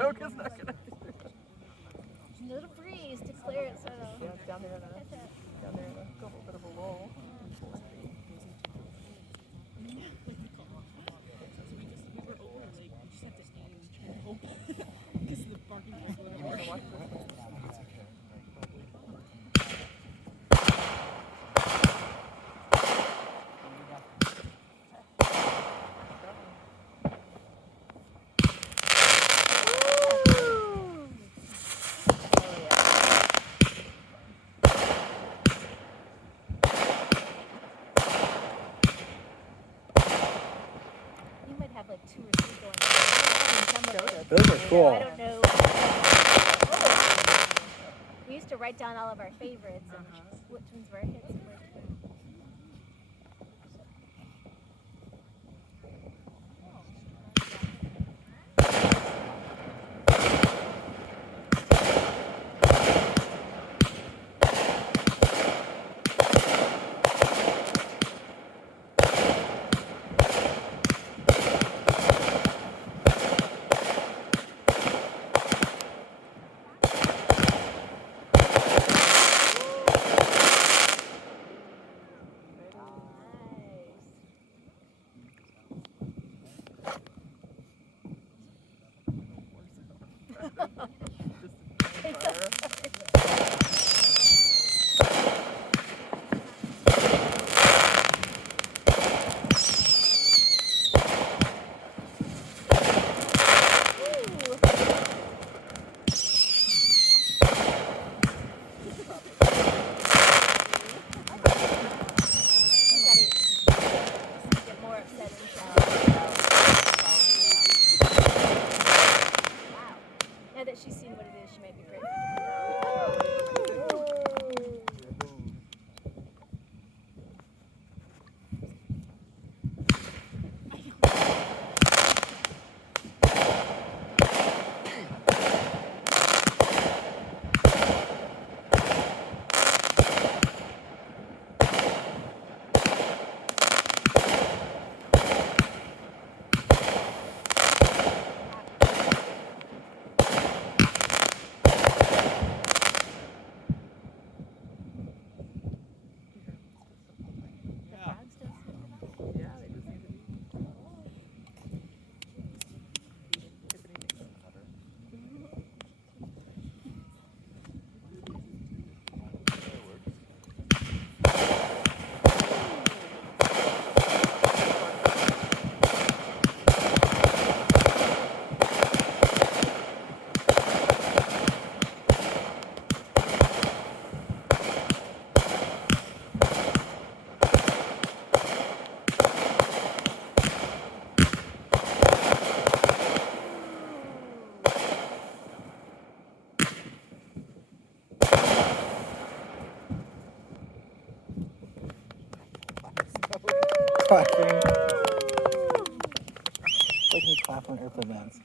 smoke is not gonna do it. Little breeze to clear it, so Yeah, it's down there in a little bit of a lull. you might have like 2 or 3 going. Those are cool. I don't know. We used to write down all of our favorites and which ones were hits and which weren't. Now that she's seen what it is, she might be grateful. Clapping. Like me clap on airplane lands.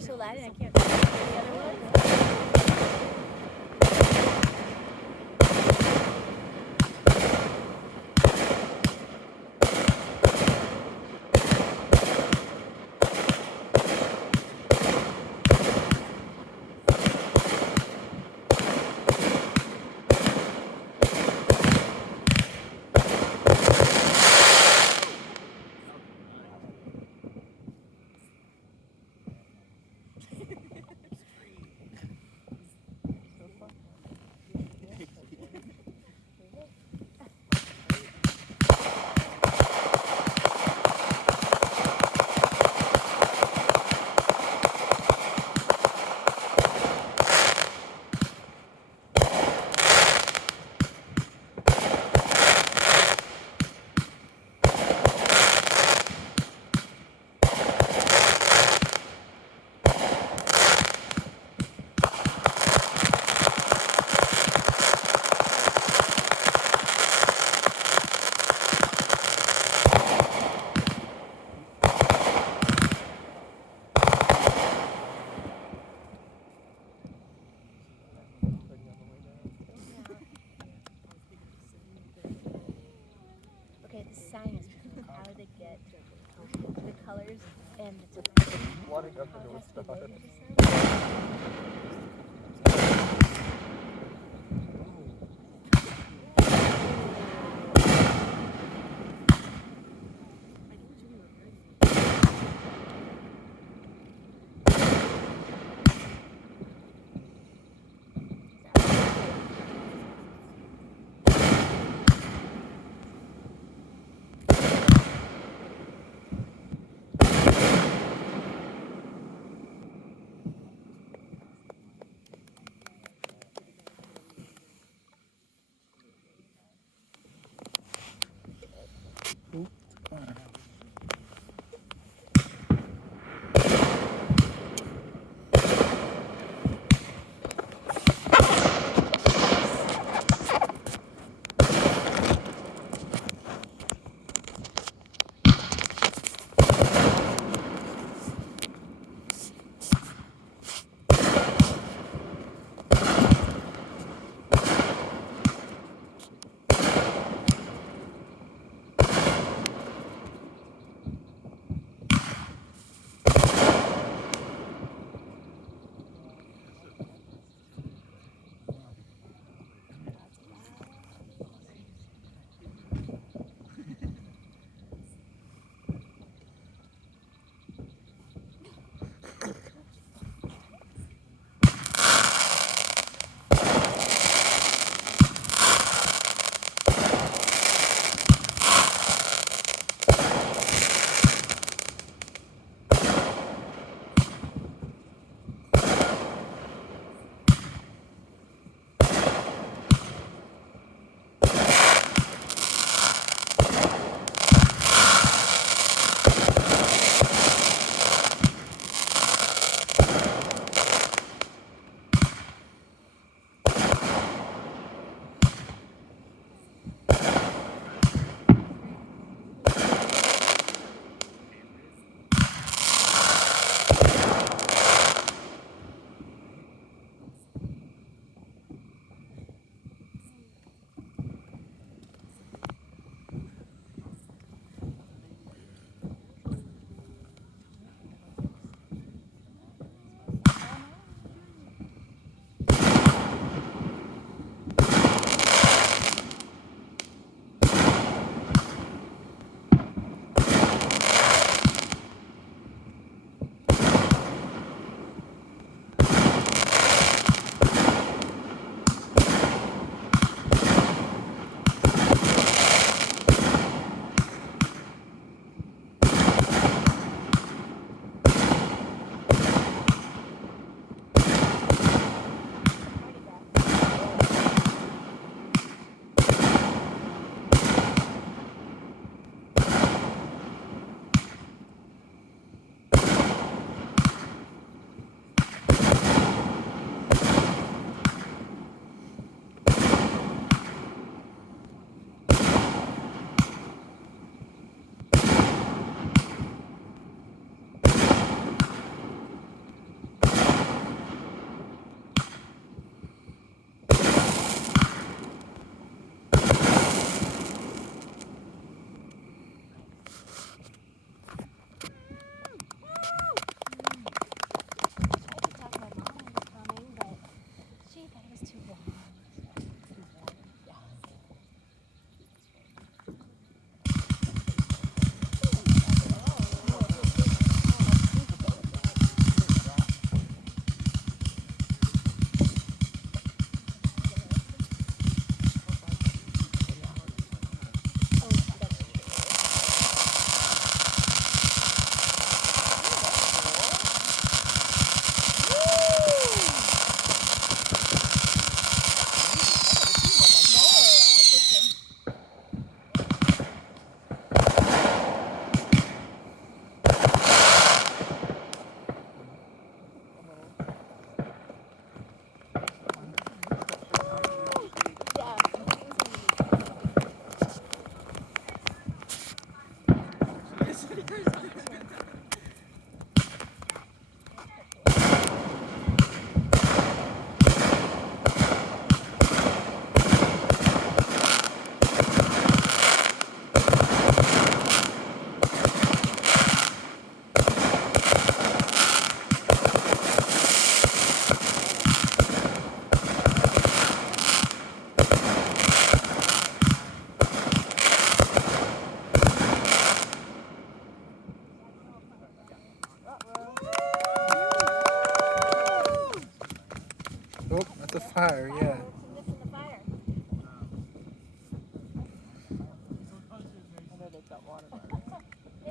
So loud and I can't remember the other one. Okay, the science behind how they get the colors and the Wanting how us to it know has to stuff. be loaded to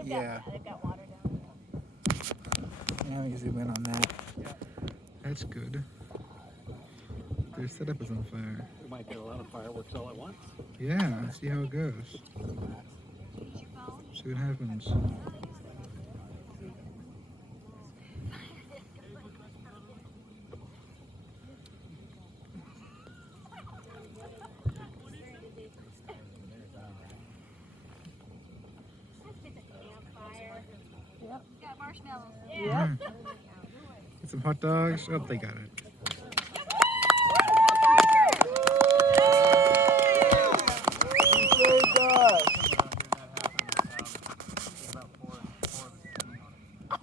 Yeah. They've got water down there. Yeah, let me zoom in on that. That's good. Their setup is on fire. We might get a lot of fireworks all at once. Yeah, let's see how it goes. See what happens. Got marshmallows. Yeah. Get some hot dogs. Oh, they got it.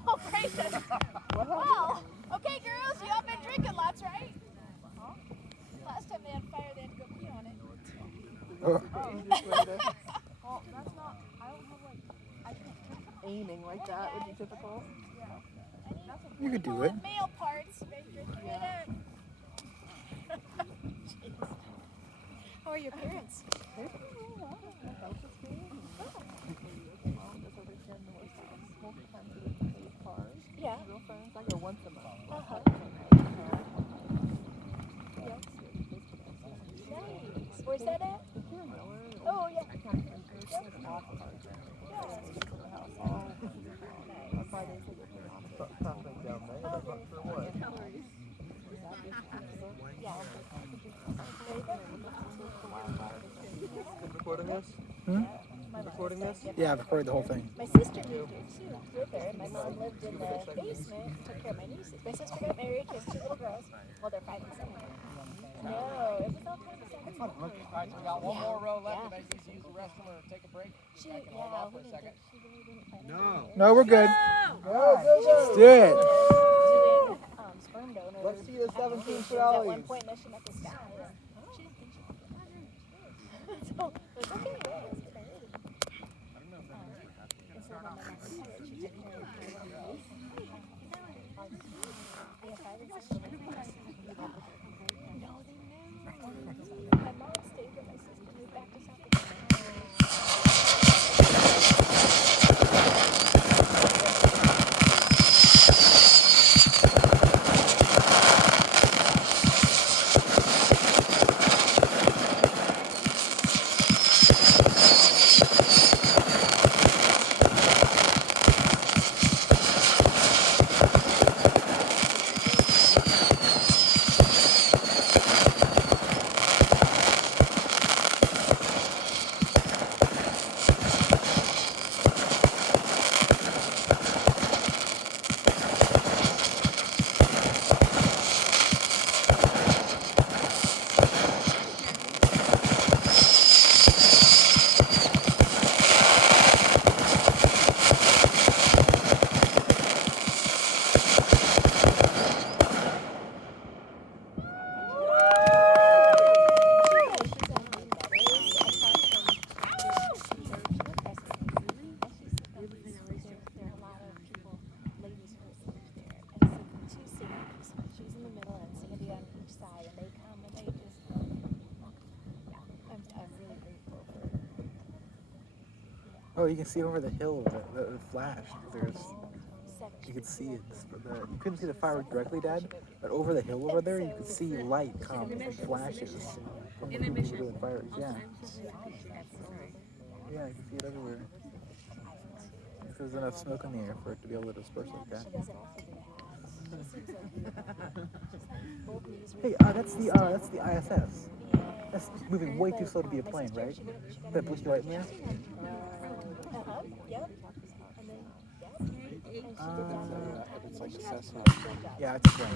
Oh, gracious. Well, okay, girls, you all been drinking lots, right? Last time they had fire, they had to go pee on it. Oh, Well, that's not. I don't have like. I can't aiming like that would be typical. you could do it. Male parts, maybe drinking it up. Jeez. How are your parents? My house is good. Mom goes over here in the West House multiple times a week to play with cars. Yeah. Girlfriends, I go once a month. Uh-huh. Yes. Nice. Where's that at? Here in Miller. Oh, yeah. It's awful hard. Yeah. Kids in the house all on Fridays they get put on. Yeah. Recording this? Hmm? Recording this? Yeah, I've recorded the whole thing. My sister moved here too with her, and my mom lived in the basement, took care of my nieces. My sister got married, she has 2 little girls. Well, they're 5 and 7. No, it was all kind of exciting. Alright, so we got one more row left. If anybody needs to use the restroom or take a break, She, I can hold off for a second. she really didn't plan on No. No, we're good. Go, Do it. doing sperm donors. Let's see the 17 applications for at one Ellie's. point, and she met this guy. She didn't think she could get married. So, it was okay, yeah, it was good. And so when my mom retired, she took care of her nieces. We have 5 and 6 children. No, they knew. My mom stayed with my sister, moved back to South Dakota. Oh, you can see over the hill the flash. You could see it. You couldn't see the firework directly, Dad, but over the hill over there, you could see light come and flashes from the people doing fireworks. Yeah. Yeah, you can see it everywhere. If there's enough smoke in the air for it to be able to disperse like that. Hey, that's the ISS. That's moving way too slow to be a plane, right? That blue light in there? Yep. It's like a Cessna. Yeah, it's a plane.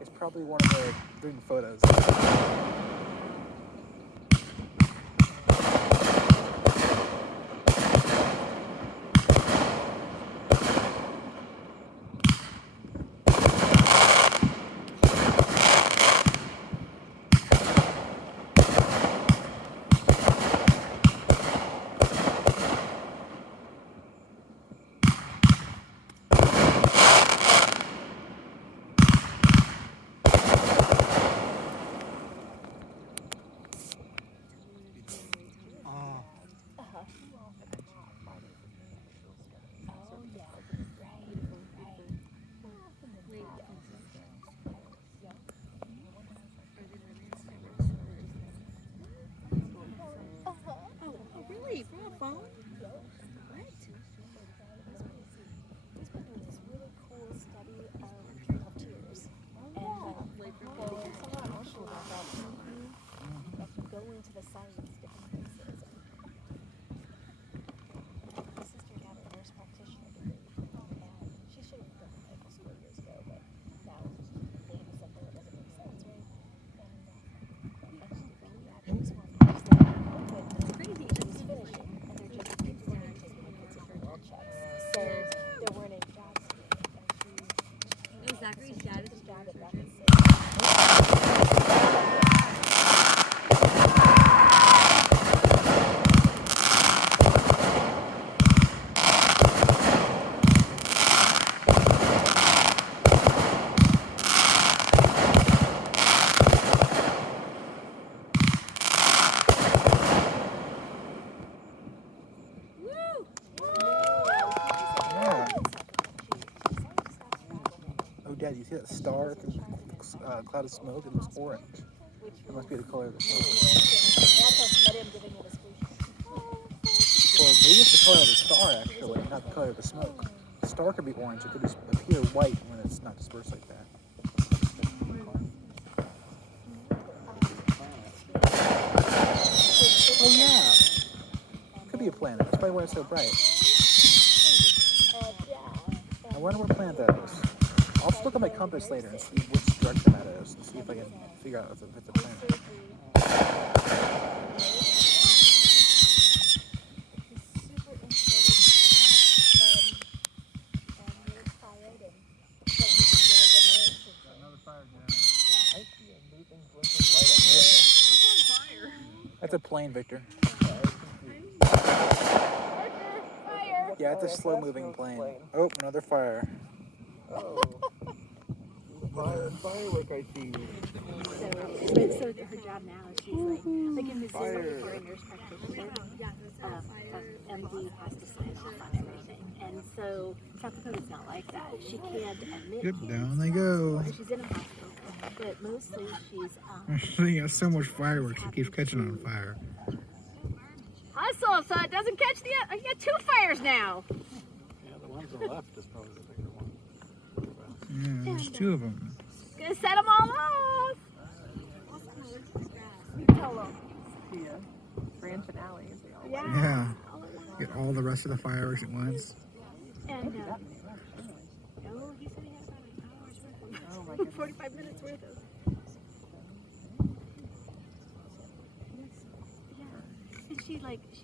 It's probably one of the doing photos. see that star through the cloud of smoke? It looks orange. It must be the color of the smoke. Or maybe it's the color of the star, actually, not the color of the smoke. The star could be orange. It could appear white when it's not dispersed like that. Oh, yeah. Could be a planet. That's probably why it's so bright. I wonder what planet that is. I'll just look at my compass later and see which direction that is and see if I can figure out if it's a planet. That's a plane, Victor. Yeah, it's a slow-moving plane. Oh, another fire. Oh. Firework, I see. So her job now is she's like in Missouri for a nurse practitioner. MD has to sign off on everything, and so South Dakota's not like that. She can't admit. Yep, down they go. She's in a hospital, but mostly she's. He has so much fireworks, he keeps catching on fire. Hustle, so it doesn't catch the. You got 2 fires now. Yeah, the one to the left is probably the bigger one. Yeah, there's 2 of them. Gonna set them all off. The grand finale is the all Yeah. Get all the rest of the fireworks at once. And oh, he said he had about an hour's worth. Oh my God. 45 minutes worth of. Yeah.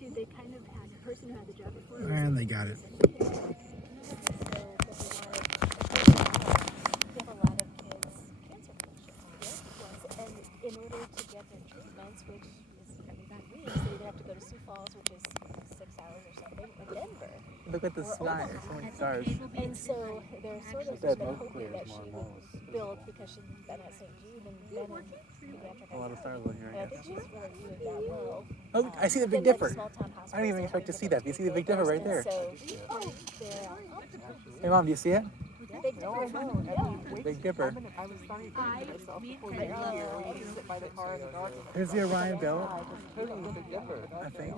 And they kind of had the person who had the job before. And they got it. In order to get their treatments, which is every 9 weeks, they either have to go to Sioux Falls, which is 6 hours or something, or Denver. Look at the sky, there's so many stars. And so they're sort of been hoping that she would build because she's been at St. Jude and been in pediatric. A lot of stars over here, And I think she's really doing that well. Oh, look, I see the Big Dipper. I didn't even expect to see that. You see the Big Dipper right there. Hey, Mom, do you see it? Big Dipper. Big Dipper. I was starting to think to myself before they got here when you sit by the car in the dark. Here's the Orion Belt, Totally the Big Dipper. I think.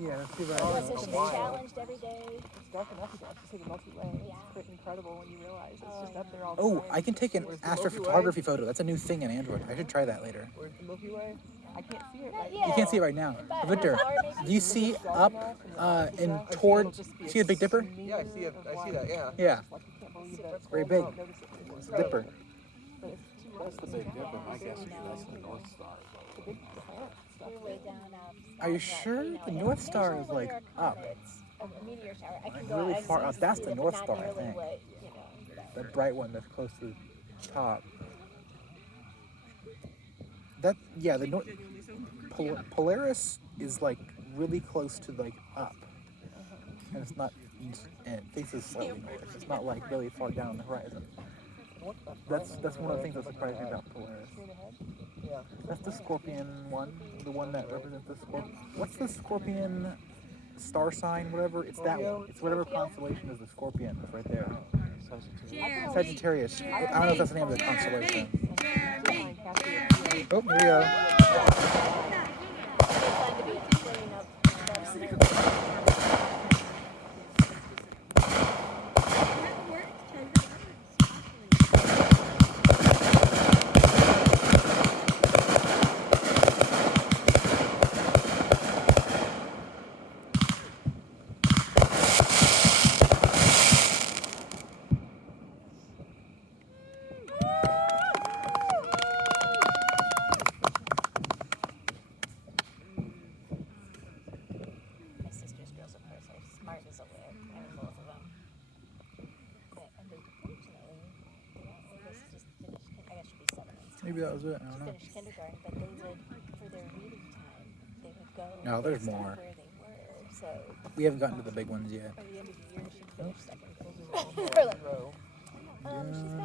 Yeah, that's the Yeah, Orion so Belt. she's challenged every day. It's dark enough to actually see the Milky Way. It's pretty incredible when you realize it's just up there all the Oh, time. I can take an astrophotography photo. That's a new thing in Android. I should try that later. Where's the Milky Way? I can't see it right You can't see it right now. Victor, do you see up and toward, see the Big Dipper? Yeah, I see it. I see that, yeah. Yeah, Like you can't believe that it's very big. It's a dipper. But it's too That's the Big Dipper. I guess that's the North Star. the big planet stuff. We're way down Are you sure? The North Star is like up. A meteor shower. I can Like go really out far and up. see That's it, the but North not Star, I nearly think. what, The bright one that's close to the top. That, yeah, the North, Polaris is like really close to like up. And it's not east, and it faces slightly north. It's not like really far down the horizon. That's one of the things that surprised me about Polaris. Yeah. That's the Scorpion one, the one that represents the Scorpion. What's the Scorpion star sign, whatever? It's that one. It's whatever constellation is the Scorpion. It's right there. Sagittarius. I don't know if that's the name of the constellation. Oh, here we go. My sister's girls, of course, are smart as a whip. I mean, both of them. And unfortunately, this just finished. I guess she'd be 7 months. Maybe that was it. I don't know. Finished kindergarten, but they would, for their reading time, they would go. No, there's based on more. Where they were. So We haven't gotten to the big ones yet. by the end of the year, she'd finish second grade. She's got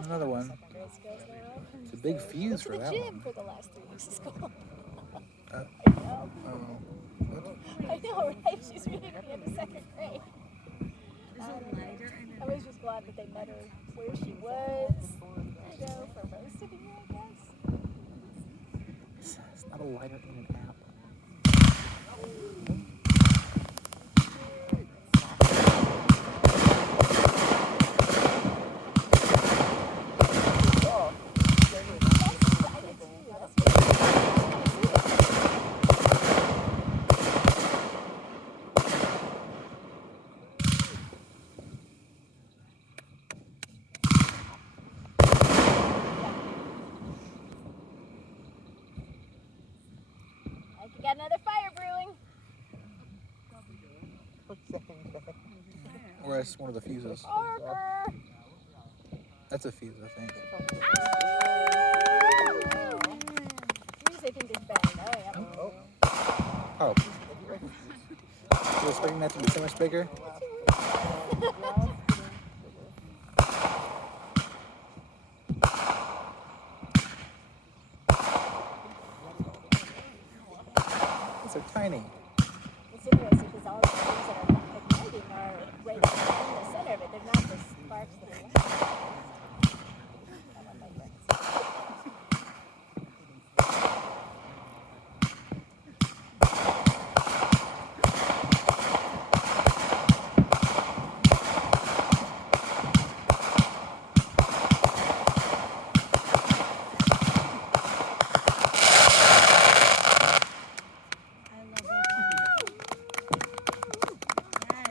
Another one. second grade skills now. It's a big fuse for Went that to the gym one. for the last 3 weeks of school. Oh. I know, right? She's ready to be into second grade. I was just glad that they met her where she was, you know, for most of the year, I guess. It's not a lighter in an app. Like you got another fire brewing. Or that's one of the fuses. Parker! That's a fuse, I think. Fuse, I think, is bad. Oh, yeah. Oh. You were expecting that to be so much bigger? These are tiny. It's interesting because all the things that are igniting are right in the center of it. They're not the sparks that are left. I love my friends.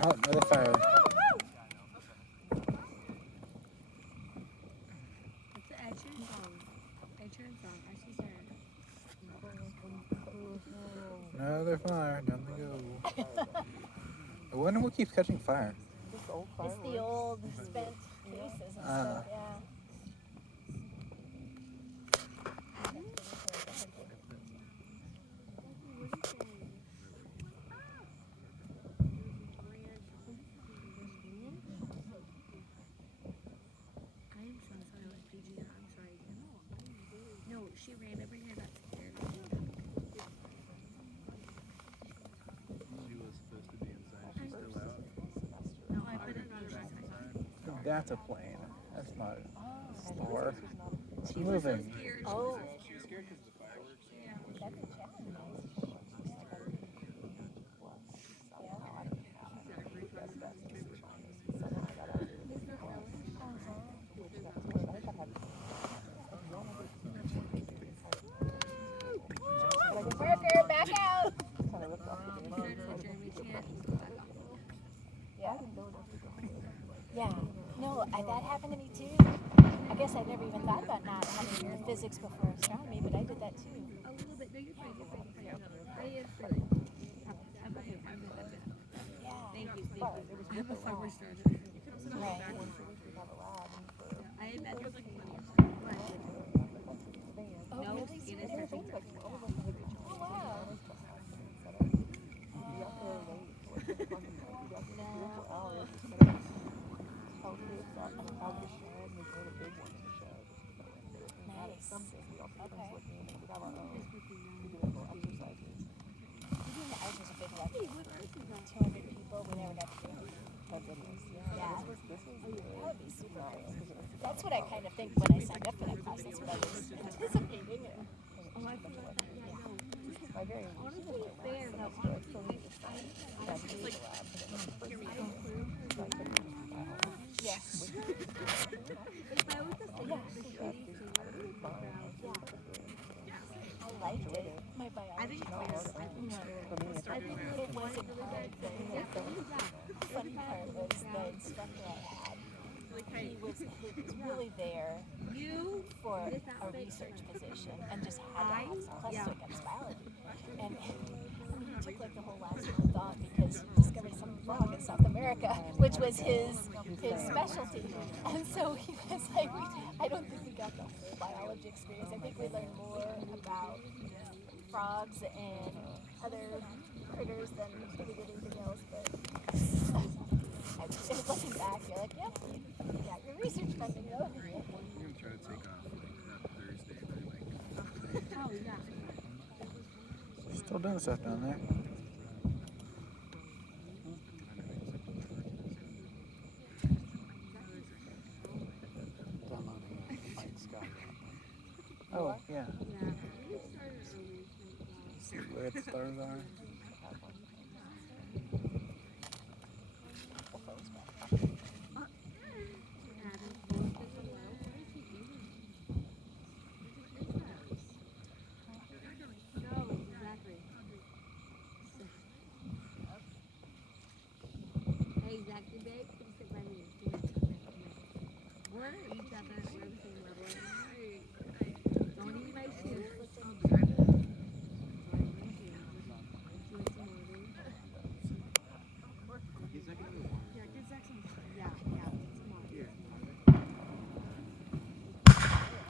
Oh, another fire. Another fire. Down they go. I wonder what keeps catching fire. It's the old spent cases and stuff, yeah. She ran over here, got scared. She was supposed to be inside. She's still out. No, I put it in. That's a plane. That's not a store. It's moving. Oh, She was scared because of the fireworks. that's a challenge. Parker, back out! Yeah. No, that happened to me too. I guess I never even thought about not having physics before astronomy, but I did that too. A little bit. No, you're fine. You're fine. You're fine. I am really. I'm okay. I'm good. Yeah. Thank you. I'm before we started. Right. I had met her like 20 years ago. Oh, No, really? it is her finger. Oh, wow. Nice. Okay. Ours was a big one. 200 people. We never got to do it. Yeah. That would be super cool. That's what I kind of think when I signed up for that class. That's what I was anticipating. Oh, I forgot that. Yeah, no. Honestly, fair. No, honestly, Yes. if I was to say the shitty I liked it. My biology I think class. I think It wasn't hard. The funny part was the instructor I had. He was really there for a research position and just had to have some classes so I got biology. And he took like the whole last month off because he discovered some frog in South America, which was his specialty. And so he was like, I don't think we got the whole biology experience. I think we learned more about frogs and other critters than we did anything else. But it was looking back, you're like, yep, you got your research funding though. I'm gonna try to take off like that Thursday for like. Oh, yeah. Still doing stuff down there. Oh, yeah. Yeah. We started early. See where the stars are. Adam, pull up in the low. What is he doing? What is those? No, exactly. Hey, exactly, babe. Come sit by me. Come here. We're each other. We're the same level. Don't eat my shoes.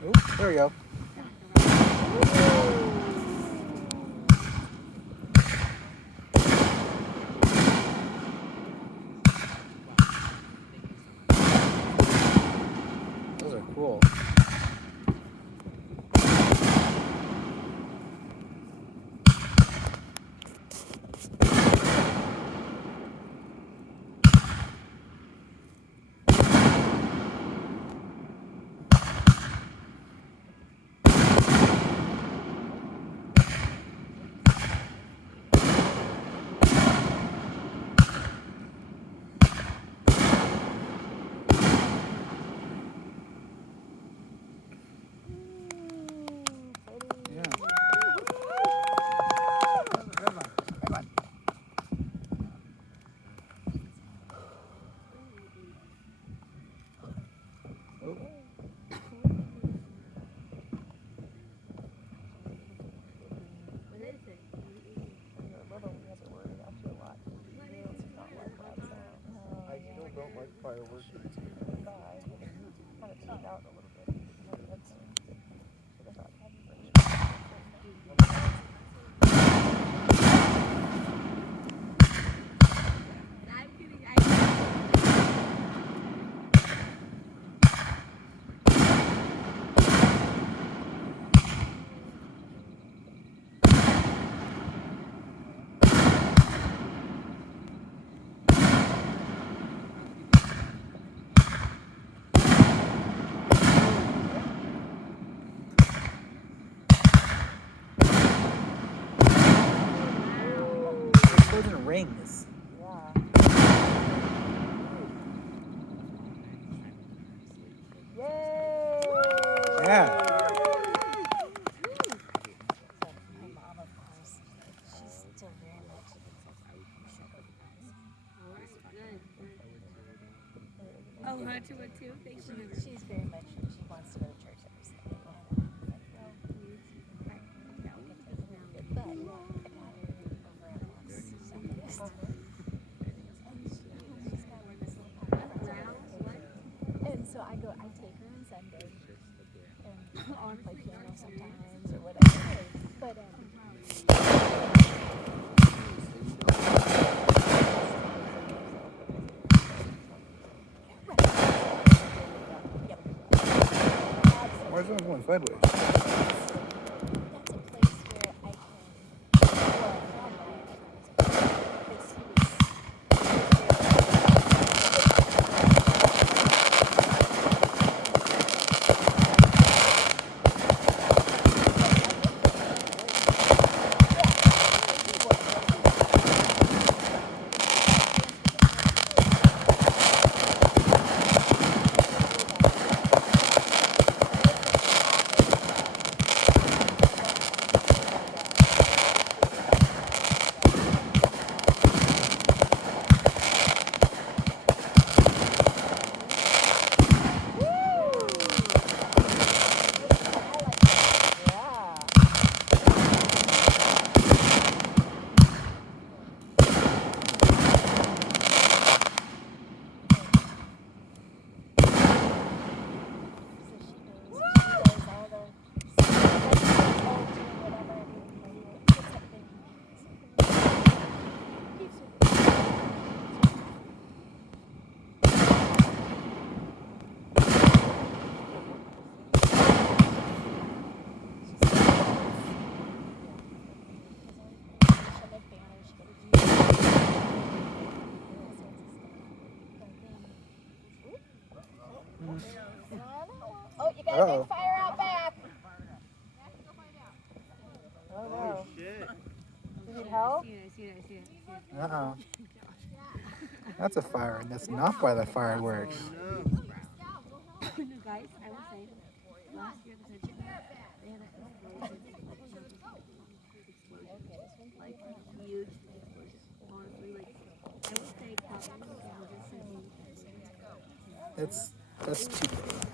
Oh, there we go. Those are cool. What is it? When you're little, we had to worry about you a lot. You did not like that sound. I still don't like fireworks. Kind of tuned out a little bit. That's because I had I'm kidding. Those are rings. Yay! Yeah. So my mom, of course, she's still very much Oh, her too, her too. Thank you. she's very much, she wants to go to church every Sunday. But I got her over at Moss Southeast. And she's got one of those little pockets. And so I take her on Sunday and I play piano sometimes or whatever. But Why is it going sideways? that's a place where I can, well, not my because he was Oh, you got a big fire out back. Uh-oh. That's a fire, and that's not by the fireworks. No. No, guys, I will say, last year the country they had an explosion, like huge explosion. Honestly, like I would say probably 170. That's too big.